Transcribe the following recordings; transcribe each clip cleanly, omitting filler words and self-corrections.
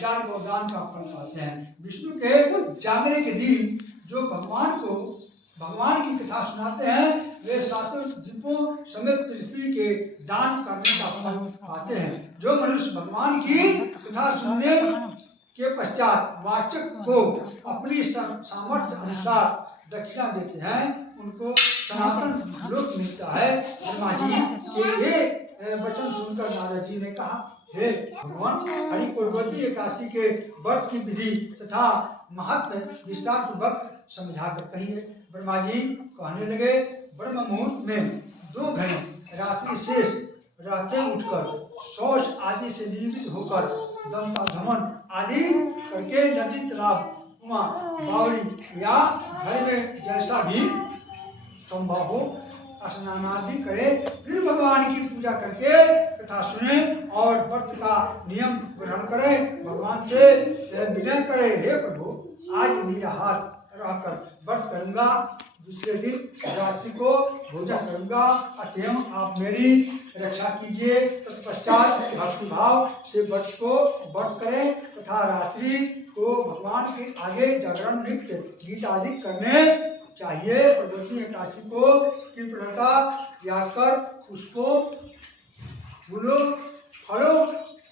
1000 गोदान का फल पाते हैं। विष्णु के जागने के दिन जो भगवान की कथा सुनाते हैं वे सातों द्वीपों समेत पृथ्वी के दान करने का फल पाते हैं। जो मनुष्य भगवान की कथा सुनने के पश्चात वाचक को अपनी सामर्थ्य अनुसार दक्षिणा देते हैं उनको सनातन लोक मिलता है। ब्रह्मा जी के ये वचन सुनकर नारद जी ने कहा, हे भगवान, हरि पार्वती एकादशी के व्रत की विधि तथा महत्व विस्तार पूर्वक समझा कर कहिए। ब्रह्मा जी कहने लगे, ब्रह्म मुहूर्त में 2 घड़ी रात्रि शेष रहते उठकर शौच आदि से निर्मित होकर दंताधमन आदि करके नदी तालाब कुआं बावड़ी या घर में जैसा भी संभव हो स्नान आदि करे, फिर भगवान की पूजा करके कथा सुने और व्रत का नियम ग्रहण करे, भगवान से विनय करे, हे प्रभु आज निराहार रहकर व्रत करूंगा, दूसरे दिन रात्रि को भोजन करूंगा, अतएव आप मेरी रक्षा कीजिए। तत्पश्चात भक्तिभाव से व्रत करें तथा रात्रि को भगवान के आगे जागरण नृत्य गीत आदि करने चाहिए। पार्वती एकादशी को कृपणता त्याग कर पुष्पों फूलों फलों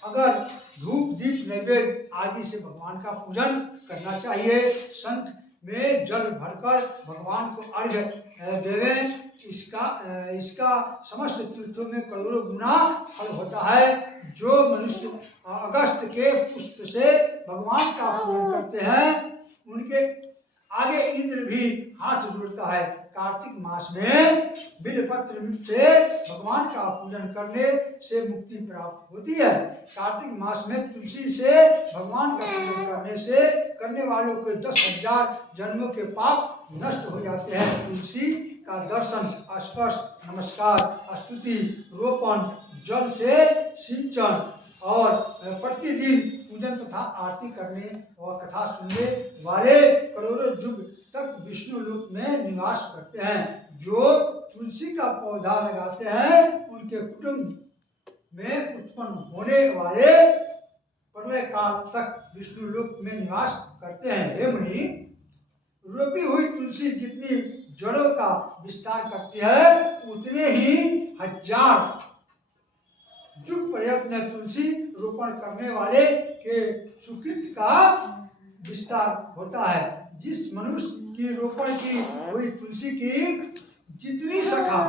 अगर धूप दीप नैवेद्य आदि से भगवान का पूजन करना चाहिए। शंख में जल भरकर भगवान को अर्घ्य देवें, इसका समस्त तीर्थों में करोड़ों गुना फल होता है। जो मनुष्य अगस्त के पुष्प से भगवान का पूजन करते हैं उनके आगे इंद्र भी हाथ जोड़ता है। कार्तिक मास में बिल्वपत्र से भगवान का पूजन करने से मुक्ति प्राप्त होती है। कार्तिक मास में तुलसी से भगवान का पूजन करने वालों के 10,000 जन्मों के पाप नष्ट हो जाते हैं। तुलसी का दर्शन, स्पर्श, नमस्कार, स्तुति, रोपण, जल से सिंचन और प्रतिदिन पूजन तथा आरती करने और कथा सुनने वाले करोड़ों युग तक विष्णु लोक में निवास करते हैं। जो तुलसी का पौधा लगाते हैं उनके कुटुंब में उत्पन्न होने वाले प्रलय काल तक विष्णु लोक में निवास करते हैं। हे मुनि, रोपी हुई तुलसी जितनी जड़ों का विस्तार करती है उतने ही 1000 युग प्रयत्न तुलसी रोपण करने वाले के सुकृत का विस्तार होता है। जिस मनुष्य की रोपण की हुई तुलसी की जितनी शाखा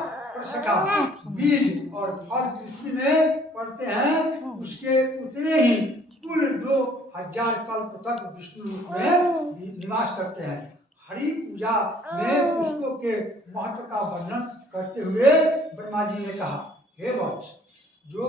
बीज और फल पृथ्वी में पड़ते हैं उसके उतने ही कुल 2000 कल्प तक विष्णु में निवास करते हैं। हरि पूजा में पुष्पों के महत्व का वर्णन करते हुए ब्रह्मा जी ने कहा, हे वत्स, जो